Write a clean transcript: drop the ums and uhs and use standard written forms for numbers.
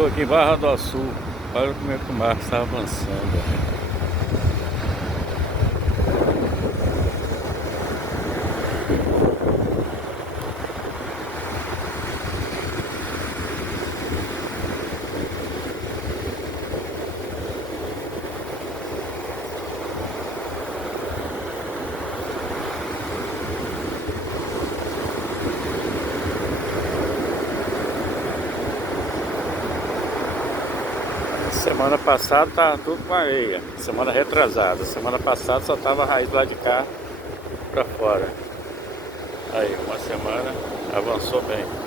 estou aqui em Barra do Açu. Olha como é que o mar está avançando. Semana passada tava tudo com areia. Semana retrasada. Semana passada só tava a raiz lá de cá pra fora. Aí, uma semana avançou bem.